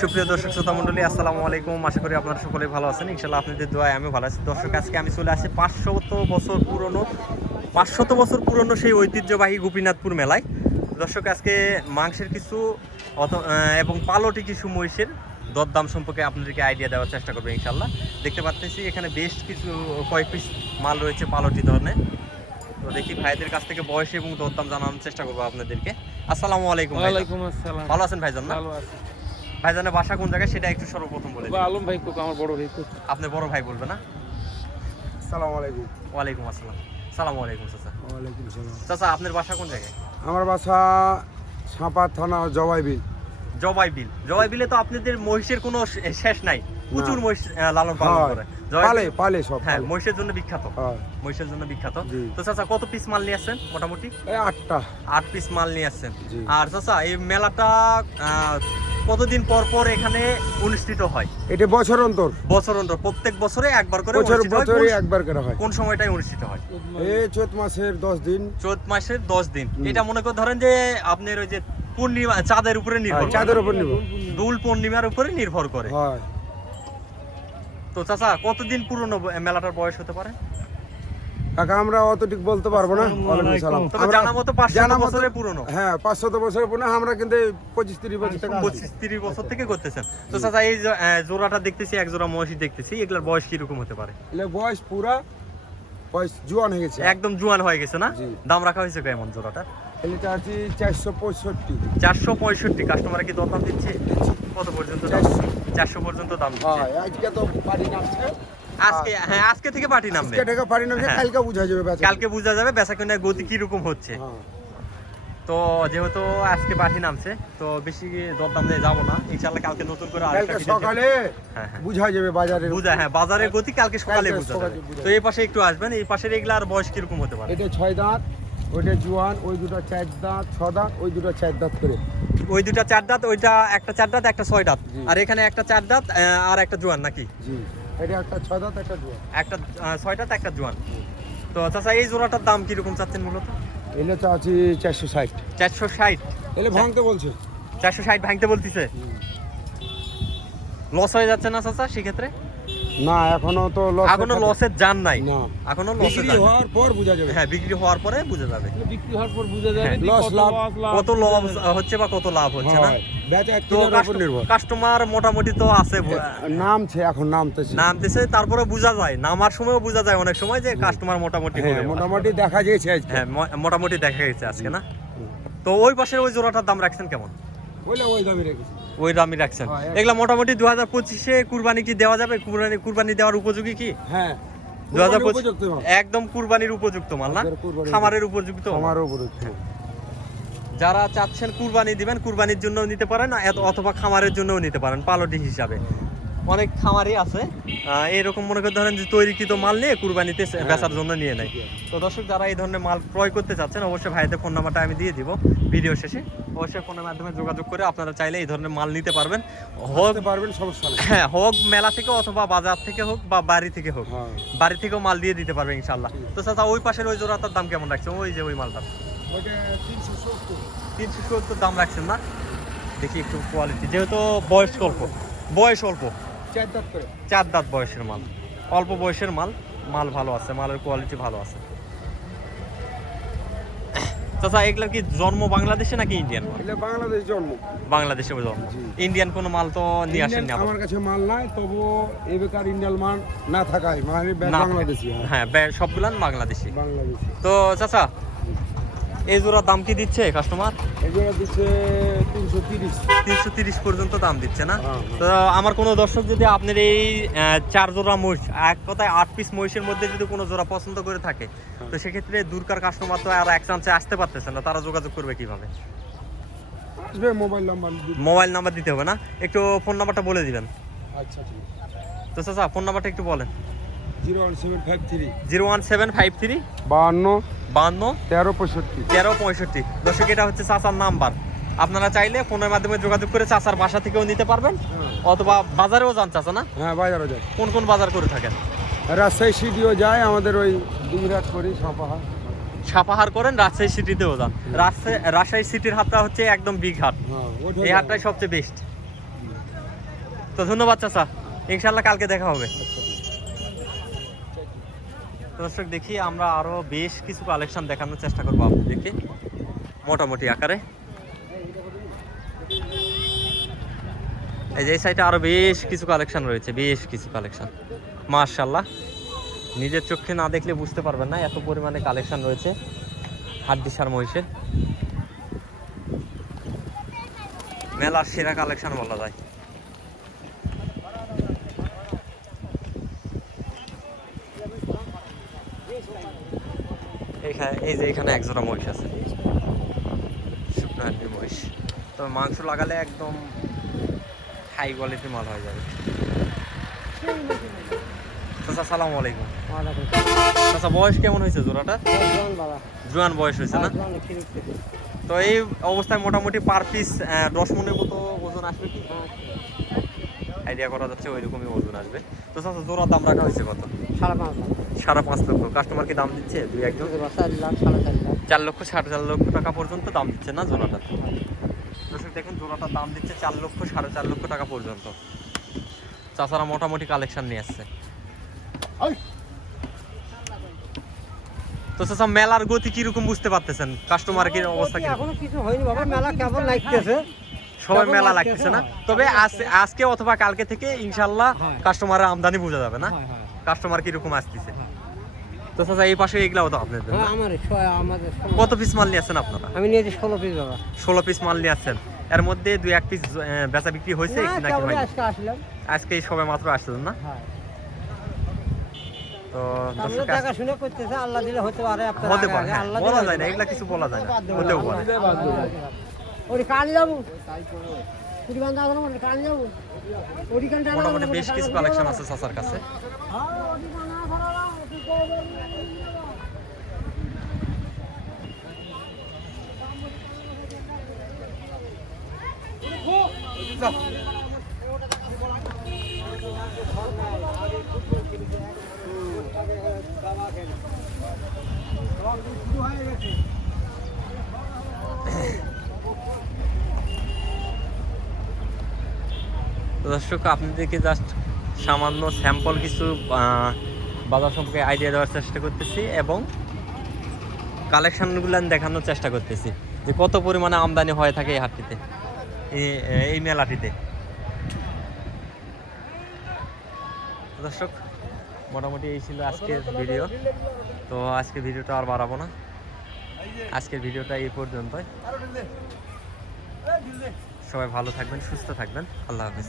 সুপ্রিয় দর্শক শ্রোতা মণ্ডলী, আসসালামু আলাইকুম। আশা করি আপনারা সকলেই ভালো আছেন। ইনশাআল্লাহ আপনাদের দোয়ায় আমি ভালো আছি। দর্শক, আজকে আমি চলে আসি 500 বছর পুরনো সেই ঐতিহ্যবাহী গোপীনাথপুর মেলায়। দর্শক, আজকে মাংসের কিছু এবং পালটি কিছু মহিষের দরদাম সম্পর্কে আপনাদেরকে আইডিয়া দেওয়ার চেষ্টা করবো ইনশাআল্লাহ। দেখতে পাচ্ছি এখানে বেশ কিছু কয়েক পিস মাল রয়েছে পালটি ধরনের। তো দেখি ভাইদের কাছ থেকে বয়স এবং দরদাম জানানোর চেষ্টা করবো আপনাদেরকে। আসসালামু আলাইকুম। ওয়ালাইকুম আসসালাম। ভালো আছেন ভাইজান? না, ভালো আছি। ভাইজানের বাসা কোন জায়গায় সেটা একটু সর্বপ্রথম বলে দিন। আলম ভাই কোক, আমার বড় ভাই কোক। আপনি বড় ভাই বলবেন না? আসসালামু আলাইকুম। ওয়ালাইকুম আসসালাম। সালামু আলাইকুম চাচা। ওয়ালাইকুম সালাম। চাচা, আপনার বাসা কোন জায়গায়? আমার বাসা সাঁপা থানা জবাইবিল। জবাইবিলে তো আপনাদের মহিষের কোনো শেষ নাই, প্রচুর মহিষ লালন পালন করে। পালে সব। হ্যাঁ, মহিষের জন্য বিখ্যাত। হ্যাঁ, মহিষের জন্য বিখ্যাত। জি। তো চাচা, কত পিস মাল নিয়ে আসছেন মোটামুটি? এই 8টা। 8 পিস মাল নিয়ে আসছেন। জি। আর চাচা, এই মেলাটা কতদিন পর পর এখানে অনুষ্ঠিত হয়? এটা বছর অন্তর প্রত্যেক বছরে একবার করে বছরে অনুষ্ঠিত হয়। একবার করে হয়। কোন সময়টায় অনুষ্ঠিত হয়? এই চৈত মাসের 10 দিন। চৈত মাসের 10 দিন। এটা মনে করে ধরেন যে আপনার ওই যে পূর্ণিমা চাঁদের উপরে নির্ভর করে। চাঁদের উপর নিব। দোল পূর্ণিমার উপরে নির্ভর করে। হয়। তো চাচা, কতদিন পুরনো মেলাটার বয়স হতে পারে? কাকা আমরা অতটুক বলতে পারবো না। ওয়ালাইকুম সালাম। তবে জানা মতো 500 বছরের পুরনো। হ্যাঁ, 500 বছরের পুরনো। আমরা কিন্তু 25-30 বছর থেকে আছি। 25-30 বছর থেকে করতেছেন। তো চাচা, এই যে জোড়াটা দেখতেছি, এক জোড়া মহিষ দেখতেছি, এগুলার বয়স কি রকম হতে পারে? এলে বয়স বয়স জোয়ান হয়ে গেছে। একদম জোয়ান হয়ে গেছে না? জি। দাম রাখা হয়েছে কেমন জোড়াটা? এটা আছে 465। 465। কাস্টমার কি দরদাম দিচ্ছে? কত পর্যন্ত? 400 পর্যন্ত দাম দিচ্ছে। হ্যাঁ, আজকে তো পারি নামছে। আজকে থেকে পার্টি নামবে। আজকে টাকা পারি নামছে, হ্যাঁ। কালকে বোঝা যাবে বেচা। কালকে বোঝা যাবে বেচা কেনার গতি কি রকম হচ্ছে। হ্যাঁ। তো যেহেতু আজকে পাঠি নামছে, তো বেশি দরদাম দিয়ে যাবো না। ইনশাআল্লাহ কালকে নতুন করে আরেকটা কালকে ভিডিও সকালে হ্যাঁ, হ্যাঁ। বুঝা যাবে বাজারে। হ্যাঁ, বাজারের গতি কালকে সকালে কালকে বোঝা সকালে যাবে। বোঝা তো এই পাশে একটু আসবেন, এই পাশের এগুলা আর বয়স কিরকম হতে পারে? এটা 6 দাঁত, ওইটা জুয়ান, ওই দুটো 4 দাঁত, 6 দাঁত, ওই দুটো 4 দাঁত করে। ওই দুটা 4 দাঁত, ওইটা একটা 4 দাঁত, একটা 6 দাঁত। জি। আর এখানে একটা 4 দাঁত আর একটা জোয়ান নাকি? জি, এটা একটা 6 দাঁত, একটা জুয়ান। একটা 6 দাঁত, একটা জোয়ান। তো চাচা, এই জোড়াটার দাম কিরকম চাচ্ছেন মূলত? এলে তো আছে 460। 460। এলে ভাঙতে বলছে। 460 ভাঙতে বলতিছে। লস হয়ে যাচ্ছে না চাচা সেক্ষেত্রে? না, এখনো তো লস। এখনো লসের জান নাই। না, এখনো লসের বিক্রি জান নাই। হওয়ার পর বুঝা যাবে। হ্যাঁ, বিক্রি হওয়ার পরে বোঝা যাবে বিক্রি হওয়ার পর বুঝা যাবে হ্যাঁ, যে লস, কত লাভ। কত লস হচ্ছে বা কত লাভ হচ্ছে না। হয়, বেচা এক তো কিলোর উপর নির্ভর। কাস্টমার মোটামুটি তো আছে, নামছে, এখন নামতেছে। নামতেছে, তারপরে বোঝা যায়, নামার সময়ও বোঝা যায় অনেক সময় যে কাস্টমার মোটামুটি হ্যাঁ, হবে। মোটামুটি দেখা যাচ্ছে আজকে। হ্যাঁ, মোটামুটি দেখা গেছে আজকে না। তো ওই পাশের ওই জোড়াটার দাম রাখছেন কেমন? বলে ওই দামে রেখেছি। ওই দামই রাখছেন। হ্যাঁ, এগুলা মোটামুটি 2025-এ কুরবানি কি দেওয়া যাবে? কুরবানি দেওয়ার উপযোগী কি? হ্যাঁ, 2025 উপযুক্ত মাল। একদম কুরবানির উপযুক্ত মাল না? একবারে কুরবানির খামারের উপযুক্ত মাল। আমারও উপযুক্ত। যারা চাচ্ছেন কুরবানি দিবেন, কুরবানির জন্য নিতে পারেন, অথবা খামারের জন্যও নিতে পারেন পালটি হিসাবে। অনেক খামারই আছে এরকম মনে করে ধরেন যে তৈরিকৃত মাল নিয়ে কুরবানিতে বেচার জন্য নিয়ে নেয়। তো দর্শক, যারা এই ধরনের মাল ক্রয় করতে চাচ্ছেন, অবশ্যই ভাইদের ফোন নাম্বারটা আমি দিয়ে দিব ভিডিও শেষে। অবশ্যই ফোনের মাধ্যমে যোগাযোগ করে আপনারা চাইলে এই ধরনের মাল নিতে পারবেন। হোক, পারবেন, সমস্যা নেই। হ্যাঁ, হোক মেলা থেকে অথবা বাজার থেকে হোক বা বাড়ি থেকে হোক, হ্যাঁ। বাড়ি থেকেও মাল দিয়ে দিতে পারবে ইনশাল্লাহ। তো চাচা, ওই পাশের ওই জোড়াটার দাম কেমন রাখছে? ওই যে ওই মালটার ওটা 370। 370 দাম রাখছেন না? দেখি একটু কোয়ালিটি, যেহেতু বয়স অল্প 4 দাঁত করে। 4 দাঁত বয়সের মাল, অল্প বয়সের মাল ভালো আছে, মালের কোয়ালিটি ভালো আছে। চাচা, এগুলো কি জন্ম বাংলাদেশে নাকি ইন্ডিয়ান মাল? এটা বাংলাদেশ জন্ম। বাংলাদেশে জন্ম। জি। ইন্ডিয়ান কোনো মাল তো নিয়ে আসেননি ইন্ডিয়ান আবার? আমার কাছে মাল নাই, তবুও এই বেকার ইন্ডিয়ান মাল না থাকায় মানে না, বাংলাদেশি। হ্যাঁ, সবগুলান বাংলাদেশি। বাংলাদেশি। তো চাচা, এই জোড়ার দাম কি দিচ্ছে কাস্টমার? এগুলো দিচ্ছে 330। 330 পর্যন্ত দাম দিচ্ছে না? হ্যাঁ। তো আমার কোনো দর্শক যদি আপনার এই 4 জোড়া মহিষ, এক কথায় 8 পিস মহিষের মধ্যে যদি কোনো জোড়া পছন্দ করে থাকে, তো সেক্ষেত্রে দূরকার কাস্টমার তো আর এক চান্সে আসতে পারতেছে না, তারা যোগাযোগ করবে কিভাবে? আসবে, মোবাইল নাম্বার। মোবাইল নাম্বার দিতে হবে না? একটু ফোন নাম্বারটা বলে দিবেন। আচ্ছা, ঠিক আছে। তো চাচা, ফোন নাম্বারটা একটু বলেন। 01753 01753 52 52 13 65। 13 65। দর্শক, এটা হচ্ছে চাচার নাম্বার। আপনারা চাইলে ফোনের মাধ্যমে যোগাযোগ করে চাচার বাসা থেকেও নিতে পারবেন, অথবা বাজারেও যান চাচা না? হ্যাঁ, বাজারও যায়। কোন কোন বাজার করে থাকেন? রাজশাহী সিটিও যায়, আমাদের ওই বিরাট করি সাপাহা। সাপাহার করেন, রাজশাহী সিটিতেও যান। রাজশাহী সিটির হাটটা হচ্ছে একদম বিগ হাট। হ্যাঁ, ওটা এই হাটটাই সবচেয়ে বেস্ট। তো ধন্যবাদ চাচা, ইনশাল্লাহ কালকে দেখা হবে। দর্শক দেখি আমরা আরো বেশ কিছু কালেকশন দেখানোর চেষ্টা করবো আপনাদেরকে মোটামুটি আকারে। এই যে এই সাইডে আরো বেশ কিছু কালেকশন রয়েছে, বেশ কিছু কালেকশন মাশাআল্লাহ, নিজের চোখে না দেখলে বুঝতে পারবেন না এত পরিমাণে কালেকশন রয়েছে হাড্ডিসার মহিষের। মেলার সেরা কালেকশন বলা যায়। এই যে এখানে একজোড়া মহিষ আছে, শুকনো হাড্ডির মহিষ। তবে মাংস লাগালে একদম হাই কোয়ালিটির মাল হয়ে যাবে। চাচা আসসালামু আলাইকুম। চাচা বয়স কেমন হয়েছে জোড়াটা? জোয়ান বয়স হয়েছে না? তো এই অবস্থায় মোটামুটি পার পিস 10 মনের মতো ওজন আসবে কি? আইডিয়া করা যাচ্ছে ওই রকমই ওজন আসবে। তো চাচা জোড়া দাম রাখা হয়েছে কত? 5.5 লক্ষ। কাস্টমার কি দাম দিচ্ছে? 2-1 জন 4 লক্ষ 4.5 লক্ষ টাকা পর্যন্ত দাম দিচ্ছে না জোড়াটা? দর্শক দেখেন জোড়াটার দাম দিচ্ছে 4 লক্ষ 4.5 লক্ষ টাকা পর্যন্ত। চাচারা মোটামুটি কালেকশন নিয়ে আসছে। তো চাচা মেলার গতি কিরকম বুঝতে পারতেছেন? কাস্টমার কি অবস্থা কি? এখনো কিছু হয়নি বাবা, মেলা কেমন লাগতেছে সবাই মেলা লাগতেছে না? তবে আজকে অথবা কালকে থেকে ইনশাআল্লাহ কাস্টমারের আমদানি বোঝা যাবে না কাস্টমার কিরকম আসতেছে। তো চাচা এই পাশে এগুলাও তো আপনাদের না? আমাদের কত পিস মাল নিয়ে আসছেন আপনারা? আমি নিয়েছি 16 পিস বাবা। 16 পিস মাল নিয়ে আসছেন, এর মধ্যে 2-1 পিস বেচা বিক্রি হয়েছে নাকি ভাই? আজকে আসলাম, আজকে সবে মাত্র আসলেন না? তো আমরা টাকা শুনে করতেছে, আল্লাহ দিলে হতে পারে, আপনারা হতে পারে, আগে আল্লাহ বলা দিলে যায় না, এগুলা কিছু বলা যায় না, হতেও পারে। ওরি কান যাবো পুরি বান্ধা আছে না, ওরি কান যাবো, ওরি কান যাবো। মোটামুটি বেশ কিছু কালেকশন আছে চাচার কাছে। দর্শক আপনাদেরকে জাস্ট সামান্য স্যাম্পল কিছু বাজার সম্পর্কে আইডিয়া দেওয়ার চেষ্টা করতেছি এবং কালেকশনগুলো দেখানোর চেষ্টা করতেছি যে কত পরিমাণে আমদানি হয়ে থাকে এই হাটটিতে, এই মেলাটিতে। দর্শক মোটামুটি এই ছিল আজকের ভিডিও। তো আজকের ভিডিওটা আর বাড়াবো না, আজকের ভিডিওটা এই পর্যন্তই। সবাই ভালো থাকবেন, সুস্থ থাকবেন, আল্লাহ হাফেজ।